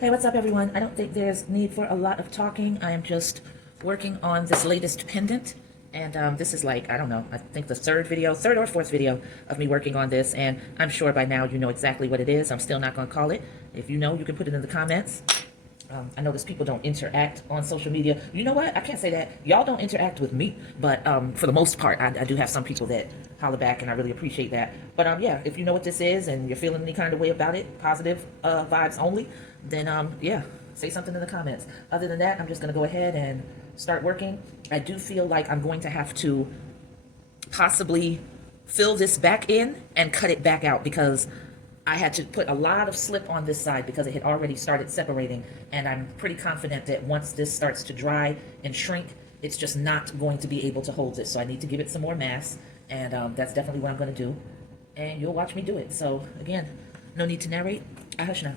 Hey, what's up, everyone? I don't think there's need for a lot of talking. I am just working on this latest pendant. And this is like, I don't know, I think the third or fourth video of me working on this. And I'm sure by now you know exactly what it is. I'm still not going to call it. If you know, you can put it in the comments. I notice people don't interact on social media. You know what? I can't say that. Y'all don't interact with me. But for the most part, I do have some people that holler back, and I really appreciate that. But yeah, if you know what this is and you're feeling any kind of way about it, positive vibes only, then yeah, say something in the comments. Other than that, I'm just going to go ahead and start working. I do feel like I'm going to have to possibly fill this back in and cut it back out, because I had to put a lot of slip on this side because it had already started separating, and I'm pretty confident that once this starts to dry and shrink, it's just not going to be able to hold it. So I need to give it some more mass, and that's definitely what I'm going to do, and you'll watch me do it. So again, no need to narrate. I hush now.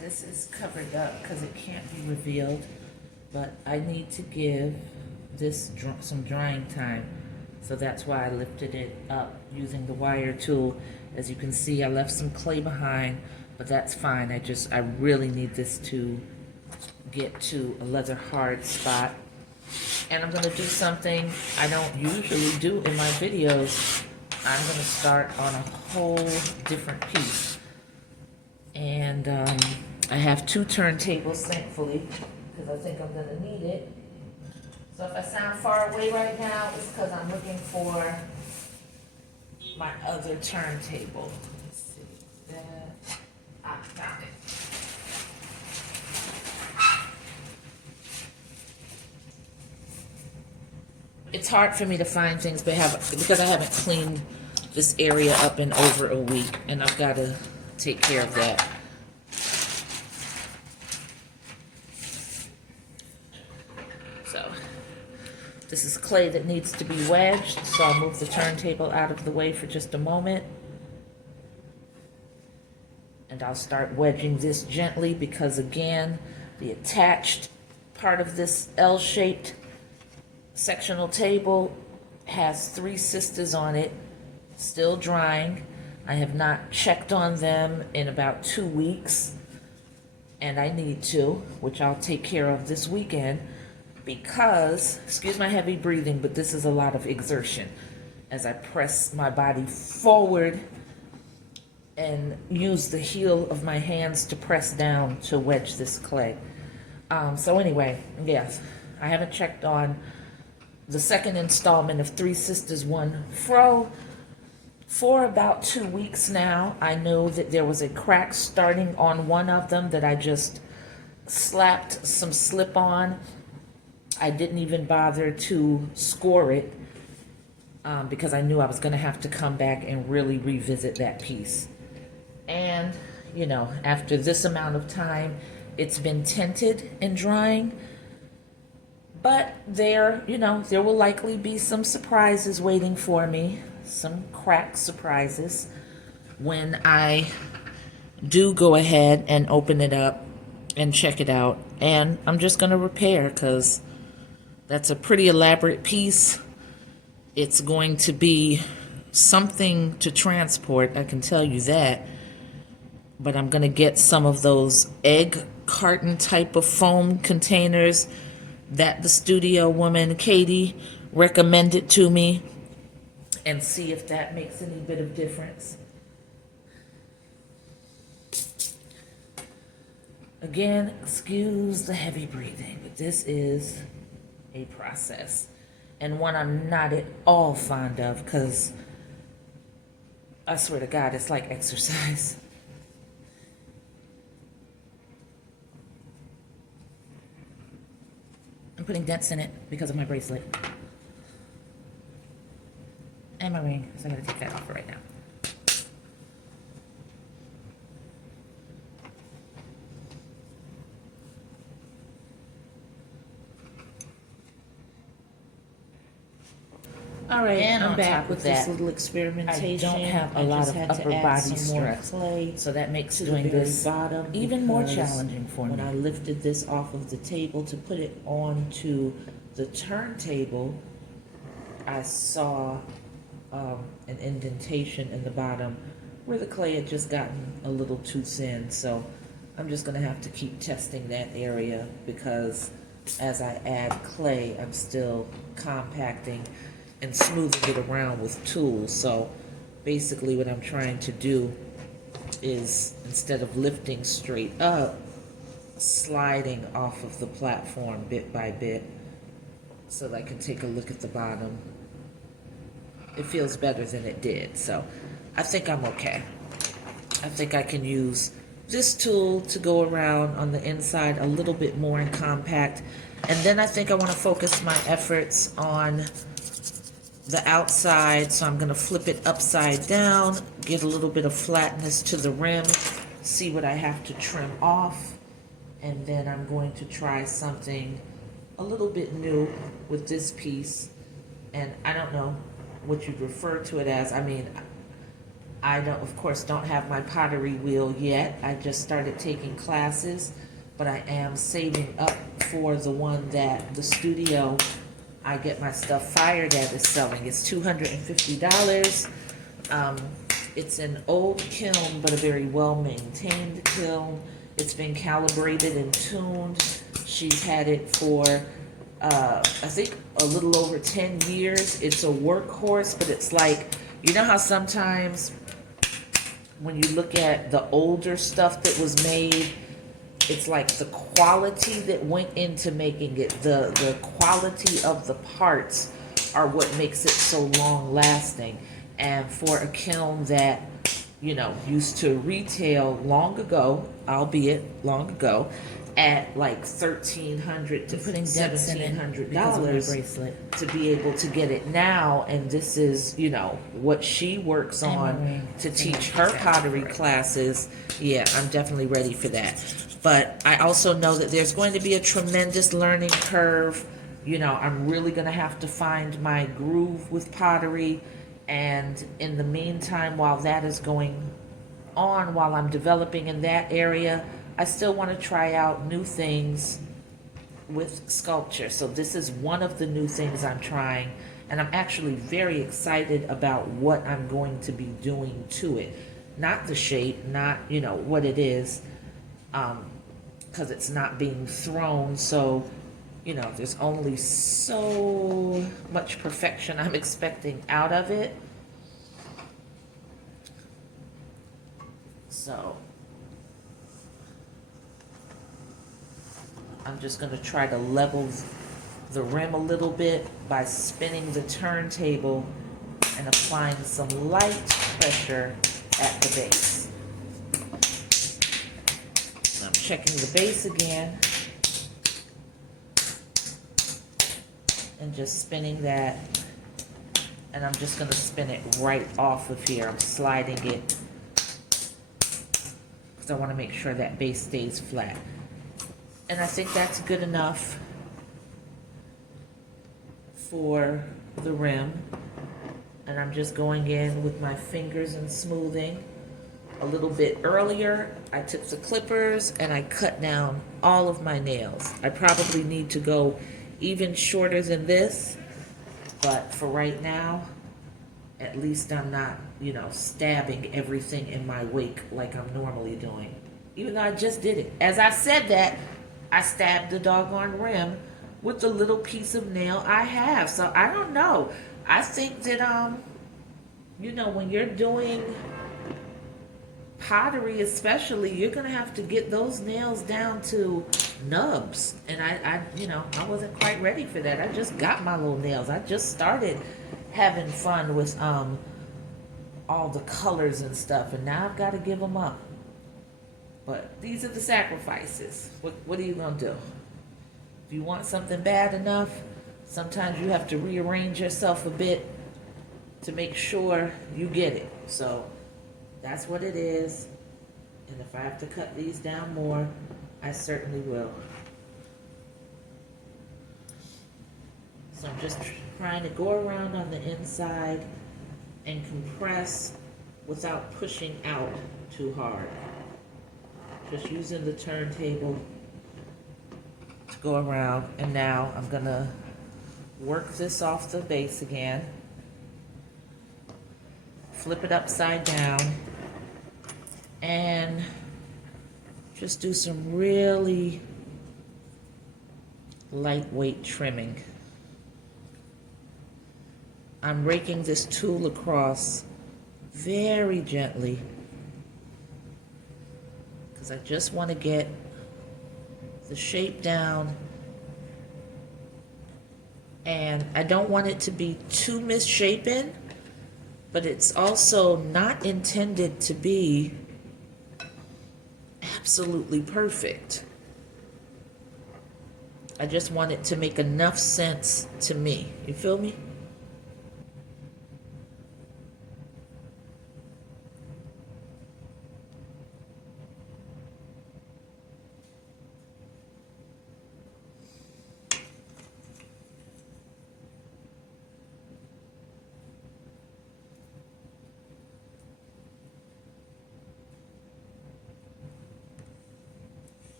This is covered up because it can't be revealed, but I need to give this some drying time. So that's why I lifted it up using the wire tool. As you can see, I left some clay behind, but that's fine. I really need this to get to a leather hard spot. And I'm gonna do something I don't usually do in my videos. I'm gonna start on a whole different piece. And I have two turntables, thankfully, because I think I'm going to need it. So if I sound far away right now, it's because I'm looking for my other turntable. Let's see. I found it. It's hard for me to find things because I haven't cleaned this area up in over a week, and I've got to take care of that. So this is clay that needs to be wedged, so I'll move the turntable out of the way for just a moment. And I'll start wedging this gently because, again, the attached part of this L-shaped sectional table has 3 sisters on it, still drying. I have not checked on them in about 2 weeks, and I need to, which I'll take care of this weekend, because, excuse my heavy breathing, but this is a lot of exertion as I press my body forward and use the heel of my hands to press down to wedge this clay. So anyway, yes, I haven't checked on the second installment of 3 Sisters, 1 Fro. For about 2 weeks now. I know that there was a crack starting on one of them that I just slapped some slip on. I didn't even bother to score it because I knew I was going to have to come back and really revisit that piece. And, you know, after this amount of time, it's been tinted and drying. But there, you know, there will likely be some surprises waiting for me, some crack surprises when I do go ahead and open it up and check it out. And I'm just going to repair because that's a pretty elaborate piece. It's going to be something to transport, I can tell you that. But I'm going to get some of those egg carton type of foam containers that the studio woman, Katie, recommended to me and see if that makes any bit of difference. Again, excuse the heavy breathing, but this is a process and one I'm not at all fond of because I swear to God, it's like exercise. I'm putting dents in it because of my bracelet and my ring, so I gotta take that off right now. All right, and I'm back with this little experimentation. I don't have a lot of upper body stress, so that makes doing this even more challenging for me. When I lifted this off of the table to put it onto the turntable, I saw an indentation in the bottom where the clay had just gotten a little too thin. So I'm just gonna have to keep testing that area because as I add clay, I'm still compacting and smoothing it around with tools. So basically what I'm trying to do is, instead of lifting straight up, sliding off of the platform bit by bit so that I can take a look at the bottom. It feels better than it did, so I think I'm okay. I think I can use this tool to go around on the inside a little bit more and compact, and then I think I want to focus my efforts on the outside, so I'm going to flip it upside down, get a little bit of flatness to the rim, see what I have to trim off, and then I'm going to try something a little bit new with this piece. And I don't know what you'd refer to it as. I mean, I don't, of course, don't have my pottery wheel yet. I just started taking classes, but I am saving up for the one that the studio I get my stuff fired at is selling. It's $250. It's an old kiln, but a very well-maintained kiln. It's been calibrated and tuned. She's had it for, I think, a little over 10 years. It's a workhorse, but it's like, you know how sometimes when you look at the older stuff that was made, it's like the quality that went into making it, the quality of the parts are what makes it so long lasting. And for a kiln that, you know, used to retail long ago, albeit long ago, at like $1,300 to $1,700 to be able to get it now, and this is, you know, what she works on to teach her pottery classes. Yeah, I'm definitely ready for that. But I also know that there's going to be a tremendous learning curve. You know, I'm really going to have to find my groove with pottery. And in the meantime, while that is going on, while I'm developing in that area, I still want to try out new things with sculpture. So this is one of the new things I'm trying. And I'm actually very excited about what I'm going to be doing to it. Not the shape, not, you know, what it is. Because it's not being thrown, so, you know, there's only so much perfection I'm expecting out of it. So I'm just going to try to level the rim a little bit by spinning the turntable and applying some light pressure at the base. I'm checking the base again and just spinning that, and I'm just going to spin it right off of here. I'm sliding it because I want to make sure that base stays flat, and I think that's good enough. for the rim, and I'm just going in with my fingers and smoothing. A little bit earlier, I took the clippers and I cut down all of my nails. I probably need to go even shorter than this, but for right now, at least I'm not, stabbing everything in my wake like I'm normally doing. Even though I just did it. As I said that, I stabbed the doggone rim with the little piece of nail I have. So I don't know. I think that, when you're doing pottery especially, you're gonna have to get those nails down to nubs, and I wasn't quite ready for that. I just got my little nails. I just started having fun with all the colors and stuff, and now I've got to give them up. But these are the sacrifices. What are you gonna do? If you want something bad enough, sometimes you have to rearrange yourself a bit to make sure you get it. So that's what it is. And if I have to cut these down more, I certainly will. So I'm just trying to go around on the inside and compress without pushing out too hard. Just using the turntable to go around. And now I'm gonna work this off the base again. Flip it upside down and just do some really lightweight trimming. I'm raking this tool across very gently because I just want to get the shape down, and I don't want it to be too misshapen, but it's also not intended to be absolutely perfect. I just want it to make enough sense to me. You feel me?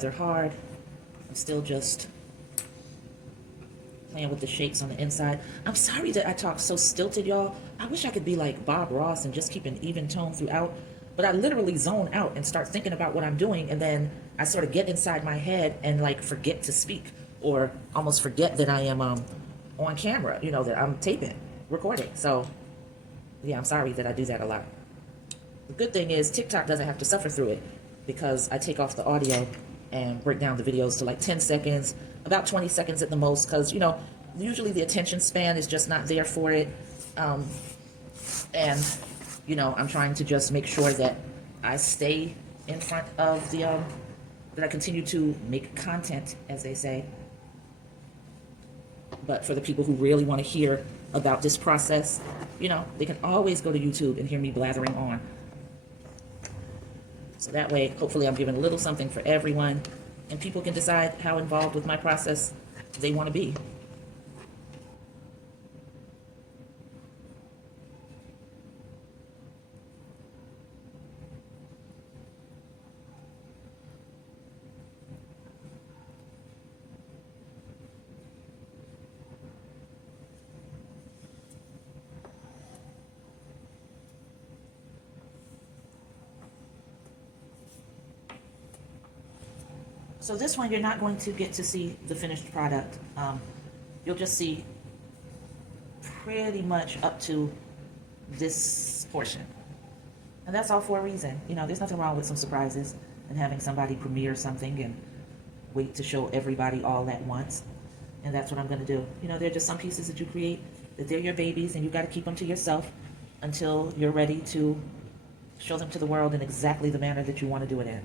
They're hard. I'm still just playing with the shapes on the inside. I'm sorry that I talk so stilted, y'all. I wish I could be like Bob Ross and just keep an even tone throughout, but I literally zone out and start thinking about what I'm doing, and then I sort of get inside my head and like forget to speak, or almost forget that I am on camera, that I'm taping, recording. So yeah, I'm sorry that I do that a lot. The good thing is TikTok doesn't have to suffer through it because I take off the audio and break down the videos to like 10 seconds, about 20 seconds at the most, because, usually the attention span is just not there for it. And, I'm trying to just make sure that I stay in front of the, that I continue to make content, as they say. But for the people who really want to hear about this process, they can always go to YouTube and hear me blathering on. So that way, hopefully I'm giving a little something for everyone, and people can decide how involved with my process they want to be. So this one, you're not going to get to see the finished product. You'll just see pretty much up to this portion. And that's all for a reason. You know, there's nothing wrong with some surprises and having somebody premiere something and wait to show everybody all at once. And that's what I'm going to do. You know, there are just some pieces that you create that they're your babies, and you got to keep them to yourself until you're ready to show them to the world in exactly the manner that you want to do it in.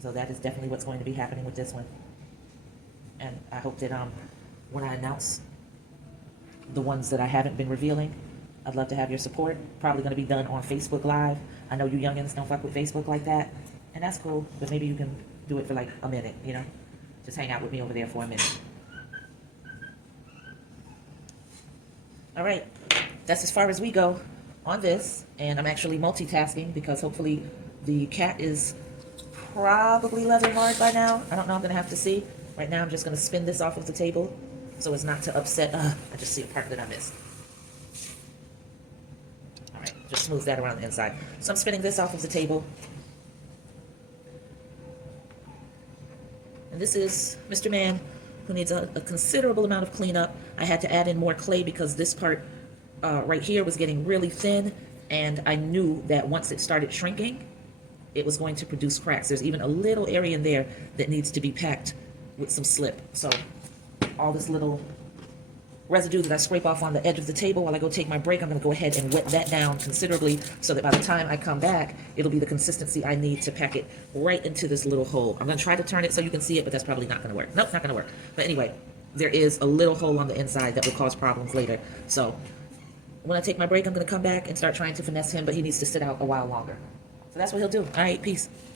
So that is definitely what's going to be happening with this one. And I hope that when I announce the ones that I haven't been revealing, I'd love to have your support. Probably going to be done on Facebook Live. I know you youngins don't fuck with Facebook like that, and that's cool, but maybe you can do it for like a minute, you know? Just hang out with me over there for a minute. All right, that's as far as we go on this, and I'm actually multitasking because hopefully the cat is probably leather hard by now. I don't know, I'm gonna have to see. Right now I'm just gonna spin this off of the table so as not to upset, I just see a part that I missed. All right, just smooth that around the inside. So I'm spinning this off of the table. And this is Mr. Man, who needs a considerable amount of cleanup. I had to add in more clay because this part right here was getting really thin, and I knew that once it started shrinking, it was going to produce cracks. There's even a little area in there that needs to be packed with some slip. So all this little residue that I scrape off on the edge of the table while I go take my break, I'm going to go ahead and wet that down considerably so that by the time I come back, it'll be the consistency I need to pack it right into this little hole. I'm going to try to turn it so you can see it, but that's probably not going to work. Nope, not going to work. But anyway, there is a little hole on the inside that will cause problems later. So when I take my break, I'm going to come back and start trying to finesse him, but he needs to sit out a while longer. So that's what he'll do. All right, peace.